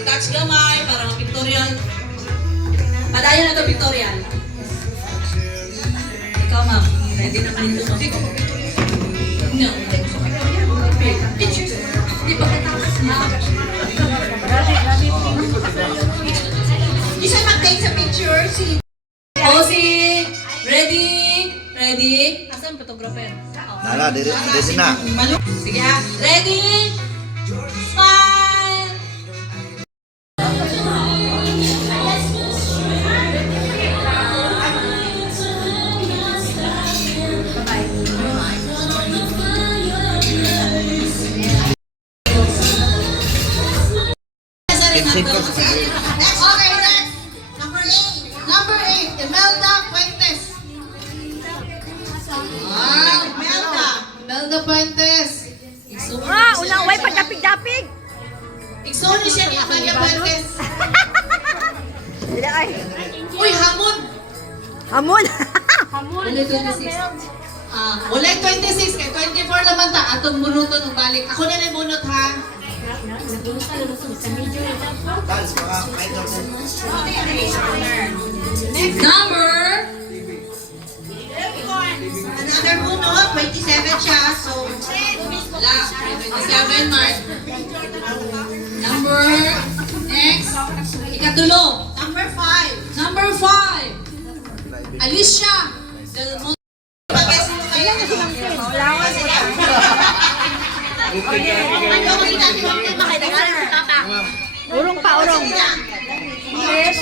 I-touch gamay, parang pictorial. Padayon na to pictorial. Ikaw, ma'am. Ready naman ito. Hindi ko pictorial. No, hindi ko pictorial. Teachers, hindi pa katapos na. Isa mag-take sa picture si... Posing! Ready? Ready? Asan photographer? Nala, dito na. Sige ha. Ready? Smile! Next, okay, next. Number 8. Number 8, Imelda Fuentes. Imelda Fuentes. Unang way pagdapig-dapig. Iksoni siya ni Imelda Fuentes. Ay. Uy, hamon. Hamon. Ulit 26. Walay 26, kay 24 naman ta. Atong bunuton ng balik. Ako na lang bunot ha. Number? Another bunot, 27 siya. So, Wala. 27 mark. Number? Next. Ikatulo. number 5. Number 5. Alicia. Delmont. Urong pa, urong. Yes.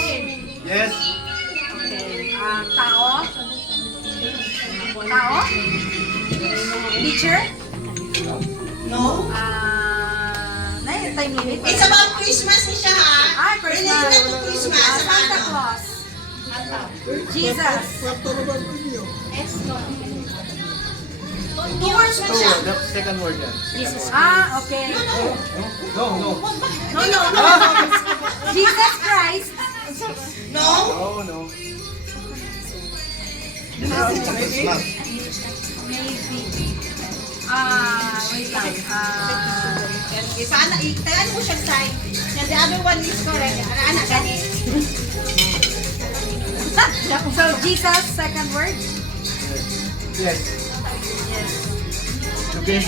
Tao. Tao. Teacher. No? Na yung time limit. It's about Christmas ni siya ha. Christmas. Related to Christmas. Santa Ano? Claus. Jesus. 2 words man siya. The second word yan. Okay. No. No. Jesus Christ. No? No. Christmas. Maybe. Wait lang. Sana, itayan mo siya side. And the other one is correct. Ana, gani. So, Jesus, second word? Yes. Okay.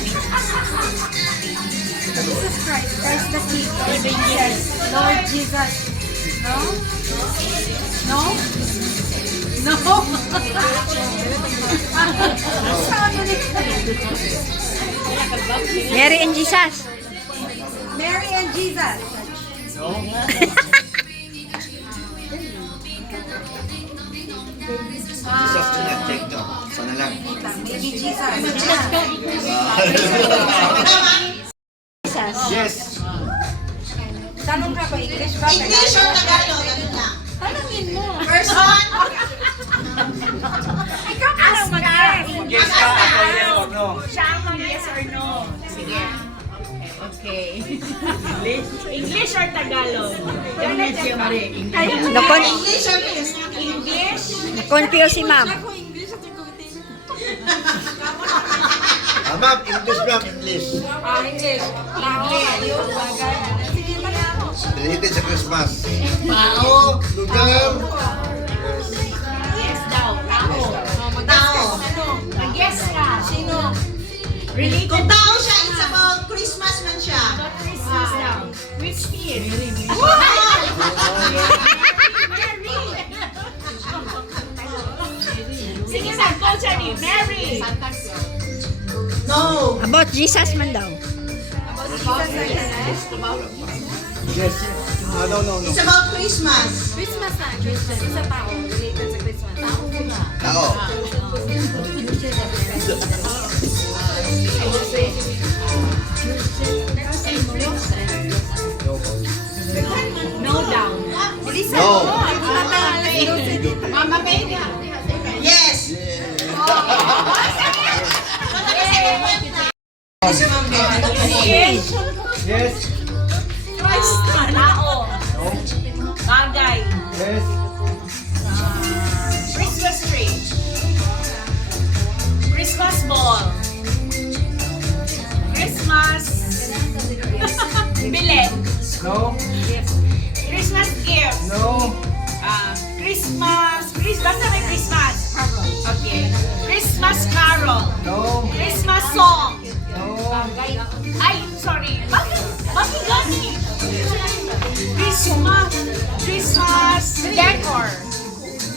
Jesus Christ. Christ the King. Yes. Lord Jesus. No? No? No? Mary and Jesus. Mary and Jesus. No. Jesus check to. Sana lang. Maybe Jesus. Yes. Tanong ka ba, English ba? English or Tagalog? Ganun lang. Tanongin mo. First one. Ikaw ka lang mag-ask. Yes ka ako yes or no. Siya ang mag-yes or no. Sige. Okay. English or Tagalog? English siya, Marie. English or English? Confuse si ma'am. Ma'am, English ma'am, English. English. Related sa Christmas. Tao, lugar. Yes daw. Tao. Tao. Mag-yes ka. Sino? Related Kung tao siya, it's about Christmas man siya. to Christmas daw. Which is? Sige sa coach ni Mary. No. About Jesus man daw. Yes. No. It's about Christmas. Christmas na. Christmas. Isa tao. Related sa Christmas. Tao ko na. Tao. No daw. No. Mama baby. Yes. Yes. Tao. Bagay. Yes. Christmas tree. Christmas ball. carol. No. Christmas song. No. Ay, sorry. Bakit gani? Christmas decor.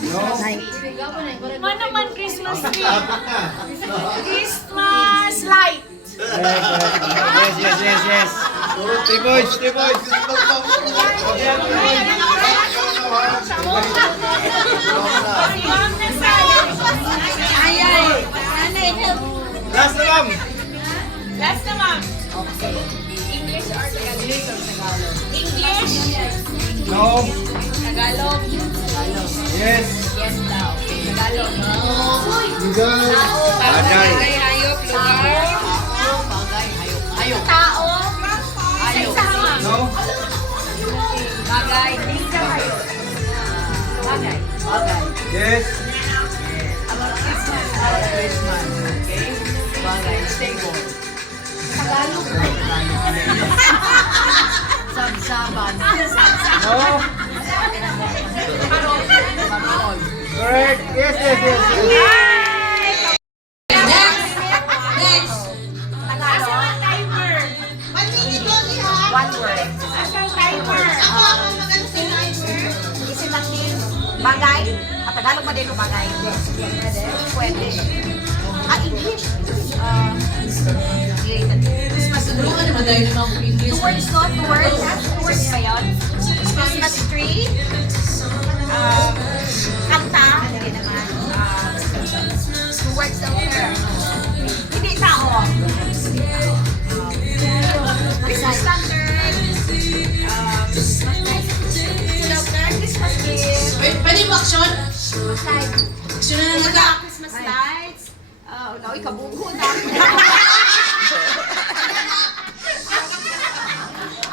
No. Ano naman Christmas tree? Apat na. Christmas light. Yes. 3 points. Last na, ma'am. Last na, ma'am. English or Tagalog? English. No. Tagalog. Yes. Yes daw. Tagalog. Bagay. Hayop, lugar. Tao. Isa-isa, ma'am. No. Bagay. Hindi ka kayo. Bagay. Yes. No. Correct. Yes. Next. Asa ang timer? 1 minute only ha. One word. Asa ang timer? Ako ang maganda sa timer. Isin lang din. Bagay. At Tagalog ba din o bagay? Pwede. English. Christmas Siguro ka naman dahil naman kung English. Words no? 2 words? 2 words ba yun? Christmas tree. Kanta. Hindi naman. 2 words daw sir. Hindi tao. Christmas lantern. Christmas gift. Pwede mo action? Christmas lights. Action na lang naga. Christmas lights. Unaw, ikabugo na.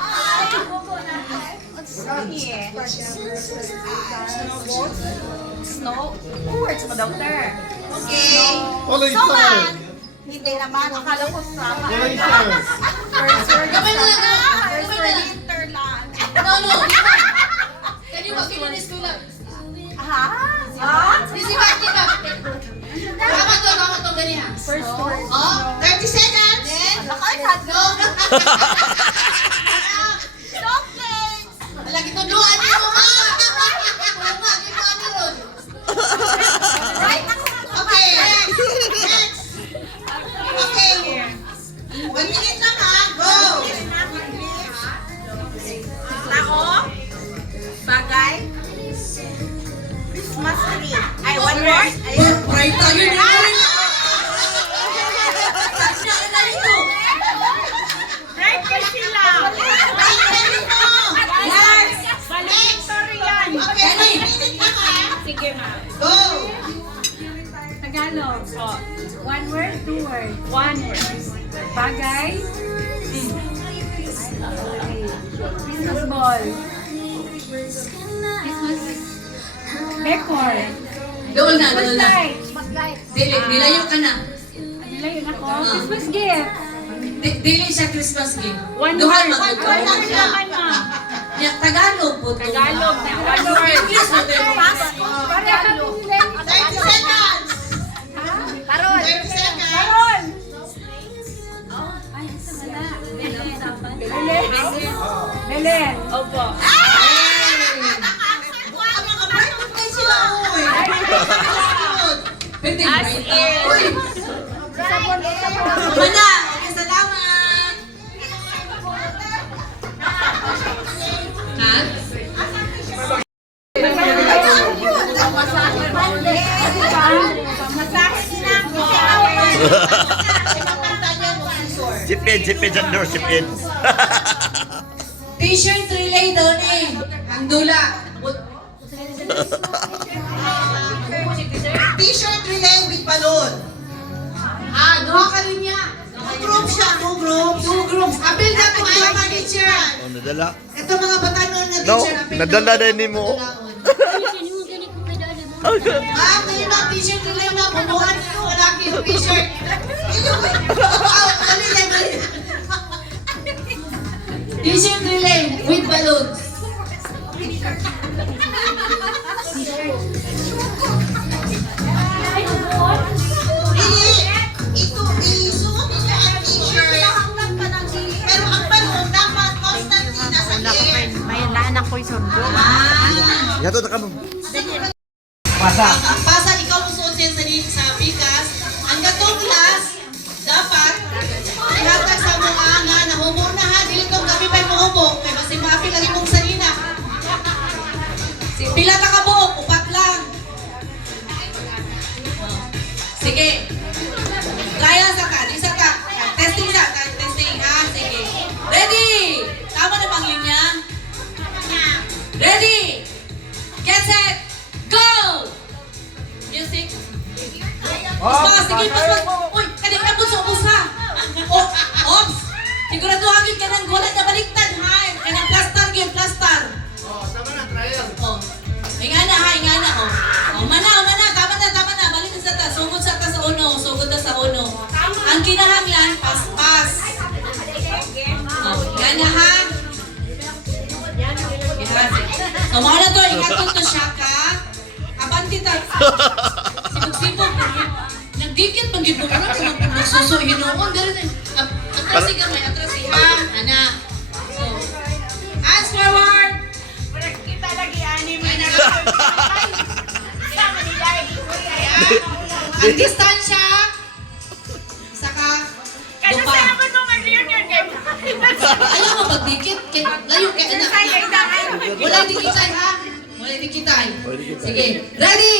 Ay, ikabugo na. Snow. Words mo, doctor. Okay. So, man. Hindi naman. Akala ko sama. First word. Kamay mo lang na. First word, hinterland. No. Can you mag-finish ko lang? Ha? Ha? Busy ba kita? Kama to, ganyan. First word. Oh, 30 seconds. Nakainad. no. Chocolates. Lagi to duan niyo, ma. Right? Okay. Next. Okay. 1 minute lang ha. Go. Tao. Bagay. Christmas tree. Ay, one word. Ayun. Right tayo ni Right pa sila. Valedictorian. Okay, 1 minute lang ha. Sige, ma'am. Go. Tagalog. Oh, 1 word, 2 word. one word. Bagay. Christmas ball. Christmas decor. Doon na. Christmas light. Nilayo ka na. Ano yun ako? Christmas gift. Dili siya Christmas gift. One Duhan word. mag-ikaw. One word naman, ma'am. Tagalog po. Tagalog na. One word. English mo tayo. Tagalog. 30 seconds. Parol. 30 seconds. Parol. Ay, isa wala. Belen. Belen. Opo. Birthday sila, uy. Pwede As ba? in. Uy! Mana! Salamat! Ha? Sipid sa door, sipid. T-shirt relay daw ni. Ang dula. T-shirt relay with balloon. Duha ka rin niya. Group siya, 2 groups. 2 groups. Apil na Ito to ay mga mga teacher. Oh, nadala. Ito mga batanon na No, teacher. apil nadala na- din ni mo. Kayo ba t-shirt relay na bubuhan nyo? Wala kayong t-shirt. Mali. T-shirt relay with balloons. Dili. ka mo. Pasa, ikaw musuot siya sa bigas. Ang gatong glass, dapat, ihatag sa mga nga, nahumo na ha, dili kong gabi pa'y mahumo. Kaya kasi maapi lagi mong salina. Pila ka kabuok, upat lang. Sige. Trial sa ka, isa ka. Testing sa, testing ha, sige. Ready! Tama na bang linya? Ready! Get set! Go! Music. Pas, sige, pas. Uy, kanina ka bunso, ubus ha. Ops! Siguraduhagin ka ng gulat na baliktad ha. Kanang plaster game, plaster. Tama na, trial. Ingana ha, ingana o. Mana, tama na. Balik na sa ta. Sugod sa ta sa uno. Ang kinahanglan, pas. Ingana ha. So, mga na to, ingatong to siya ka. Abanti ta. Sibog. Nagdikit pag gito ka na. Nagsuso, hinuon. Atrasi ka may atrasi ha. Ana. So, hands forward. Kita lagi anime. Ang distansya. Saka, Kasi dupa. sa naman mo mag-reunion game. Ayaw mo pagdikit. Layo kaya na. Wala dikitay ha. Sige. Ready?